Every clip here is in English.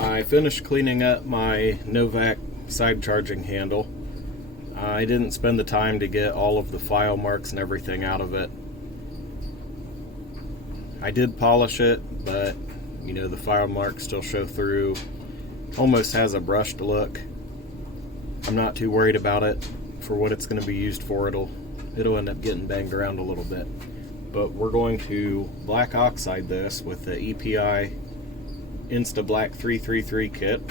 I finished cleaning up my Novak side charging handle. I didn't spend the time to get all of the file marks and everything out of it. I did polish it, but you know, the file marks still show through. Almost has a brushed look. I'm not too worried about it. For what it's going to be used for, it'll end up getting banged around a little bit. But we're going to black oxide this with the EPI insta-blak 333 kit.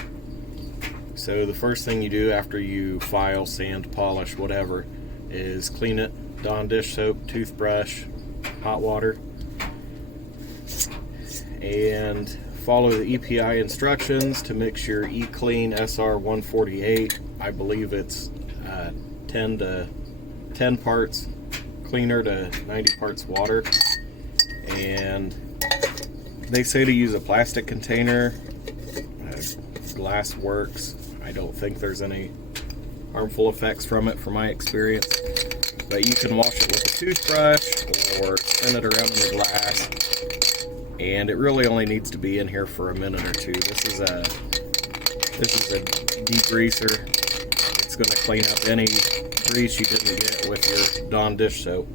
So the first thing you do after you file, sand, polish, whatever, is clean it. Dawn dish soap, toothbrush, hot water, and follow the EPI instructions to mix your E-Clean SR 148. I believe it's 10 parts cleaner to 90 parts water. And they say to use a plastic container. Glass works. I don't think there's any harmful effects from it from my experience. But you can wash it with a toothbrush or spin it around in the glass. And it really only needs to be in here for a minute or two. This is a degreaser. It's going to clean up any grease you didn't get with your Dawn dish soap.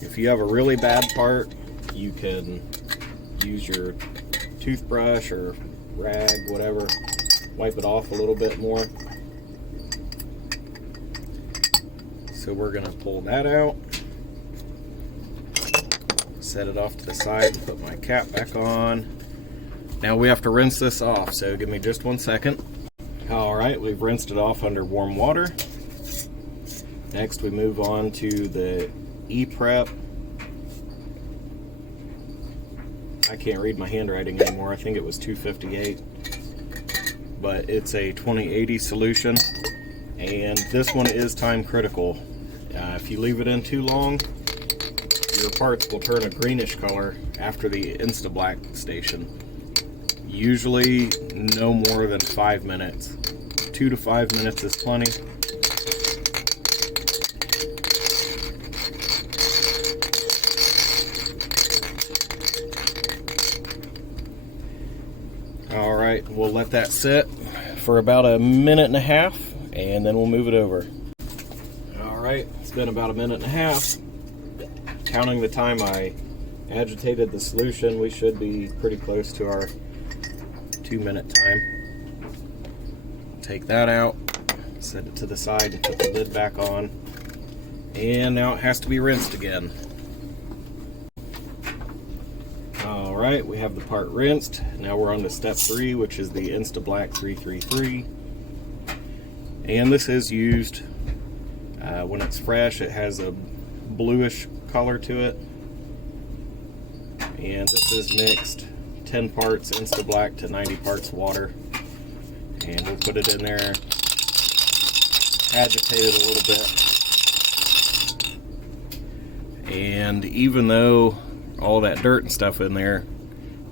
If you have a really bad part, you can use your toothbrush or rag, whatever, wipe it off a little bit more. So we're going to pull that out, set it off to the side, and put my cap back on. Now we have to rinse this off, so give me just 1 second. Alright, we've rinsed it off under warm water. Next we move on to the E-Prep. I can't read my handwriting anymore. I think it was 258. But it's a 2080 solution. And this one is time critical. If you leave it in too long, your parts will turn a greenish color after the insta-blak station. Usually no more than 5 minutes. 2 to 5 minutes is plenty. Alright, we'll let that sit for about a minute and a half, and then we'll move it over. Alright, it's been about a minute and a half. Counting the time I agitated the solution, we should be pretty close to our 2-minute time. Take that out, set it to the side, and put the lid back on. And now it has to be rinsed again. Alright, we have the part rinsed. Now we're on to step 3, which is the insta-blak 333. And this is used when it's fresh. It has a bluish color to it. And this is mixed 10 parts insta-blak to 90 parts water. And we'll put it in there, agitate it a little bit. And even though all that dirt and stuff in there,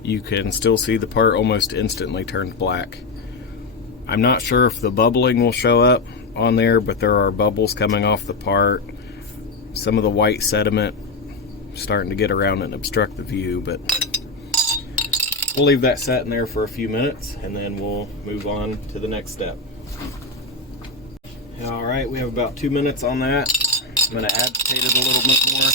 you can still see the part almost instantly turned black. I'm not sure if the bubbling will show up on there, but there are bubbles coming off the part. Some of the white sediment starting to get around and obstruct the view, but we'll leave that set in there for a few minutes and then we'll move on to the next step. Alright, we have about 2 minutes on that. I'm going to agitate it a little bit more.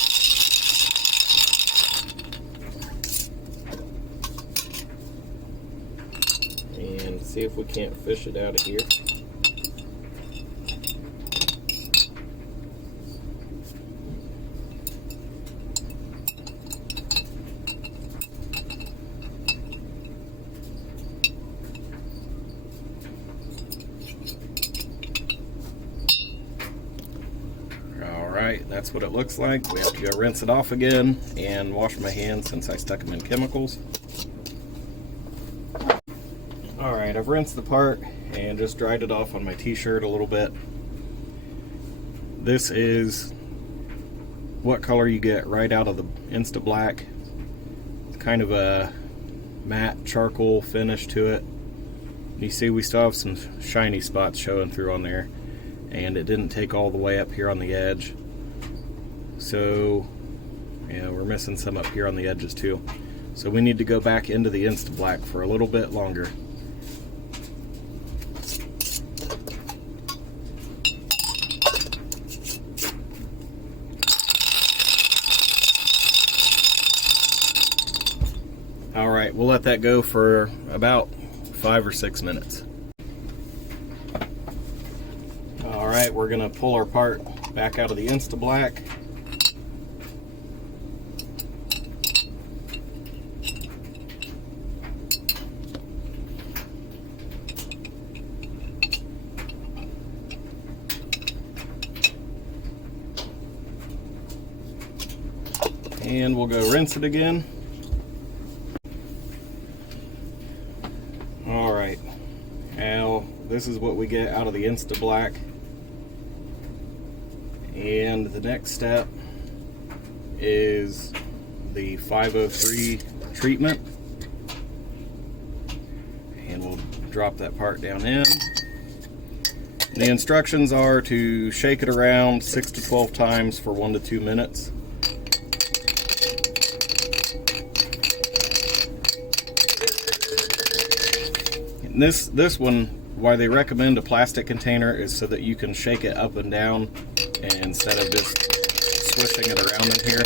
And see if we can't fish it out of here. Alright, that's what it looks like. We have to go rinse it off again and wash my hands since I stuck them in chemicals. Alright, I've rinsed the part and just dried it off on my t-shirt a little bit. This is what color you get right out of the insta-blak. It's kind of a matte charcoal finish to it. You see we still have some shiny spots showing through on there, and it didn't take all the way up here on the edge. So Yeah, we're missing some up here on the edges too. So we need to go back into the insta-blak for a little bit longer. All right, we'll let that go for about 5 or 6 minutes. All right, we're gonna pull our part back out of the insta-blak. And we'll go rinse it again. All right, now this is what we get out of the insta-blak. And the next step is the 503 treatment. And we'll drop that part down in. The instructions are to shake it around 6 to 12 times for 1 to 2 minutes. And this one, why they recommend a plastic container is so that you can shake it up and down instead of just swishing it around in here.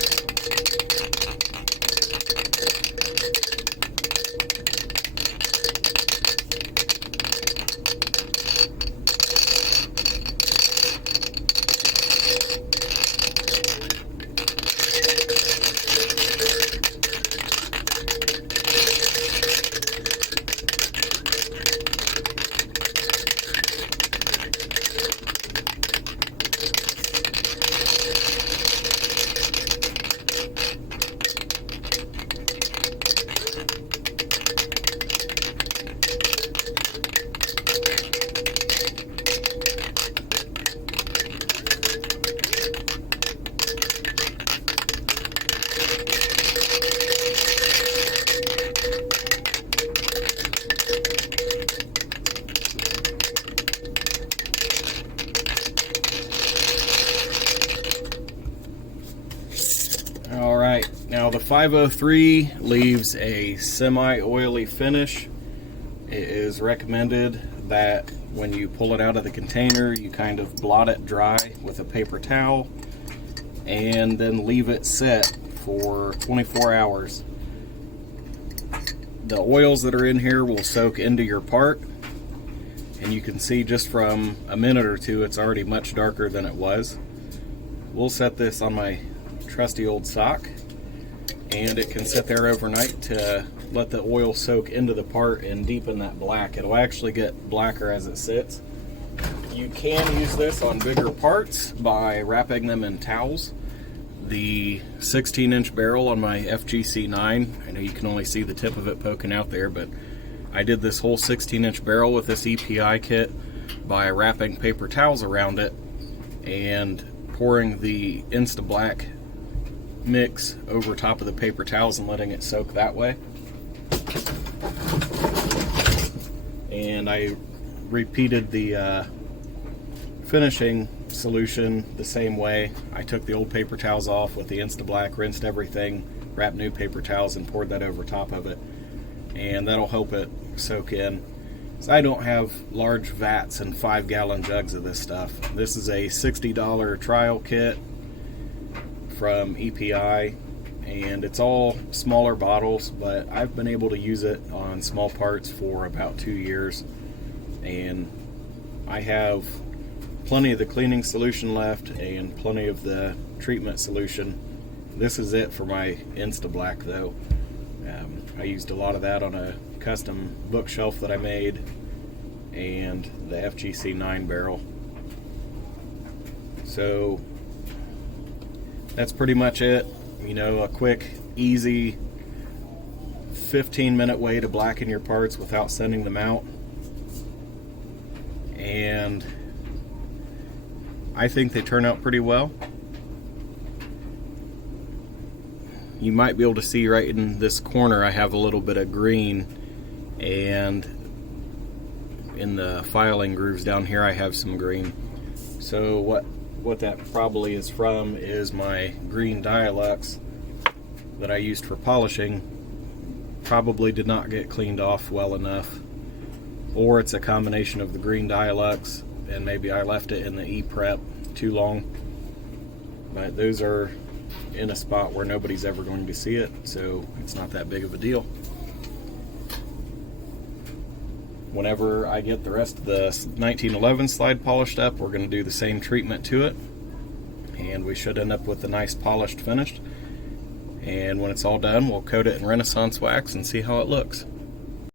Alright, now the 503 leaves a semi-oily finish. It is recommended that when you pull it out of the container, you kind of blot it dry with a paper towel and then leave it set for 24 hours. The oils that are in here will soak into your part, and you can see just from a minute or two it's already much darker than it was. We'll set this on my trusty old sock, and it can sit there overnight to let the oil soak into the part and deepen that black. It'll actually get blacker as it sits. You can use this on bigger parts by wrapping them in towels. The 16-inch barrel on my FGC9, I know you can only see the tip of it poking out there, but I did this whole 16-inch barrel with this EPI kit by wrapping paper towels around it and pouring the insta-blak mix over top of the paper towels and letting it soak that way. And I repeated the finishing solution the same way. I took the old paper towels off with the insta-blak, rinsed everything, wrapped new paper towels, and poured that over top of it. And that'll help it soak in. So I don't have large vats and 5-gallon jugs of this stuff. This is a $60 trial kit from EPI, and it's all smaller bottles, but I've been able to use it on small parts for about 2 years, and I have plenty of the cleaning solution left and plenty of the treatment solution. This is it for my insta-blak though. I used a lot of that on a custom bookshelf that I made and the FGC9 barrel. So that's pretty much it. You know, a quick, easy 15-minute way to blacken your parts without sending them out. And I think they turn out pretty well. You might be able to see right in this corner I have a little bit of green, and in the filing grooves down here I have some green. So what that probably is from is my green Dialux that I used for polishing probably did not get cleaned off well enough, or it's a combination of the green Dialux and maybe I left it in the E-Prep too long. But those are in a spot where nobody's ever going to see it, so it's not that big of a deal. Whenever I get the rest of the 1911 slide polished up, we're going to do the same treatment to it, and we should end up with a nice polished finish. And when it's all done, we'll coat it in Renaissance wax and see how it looks.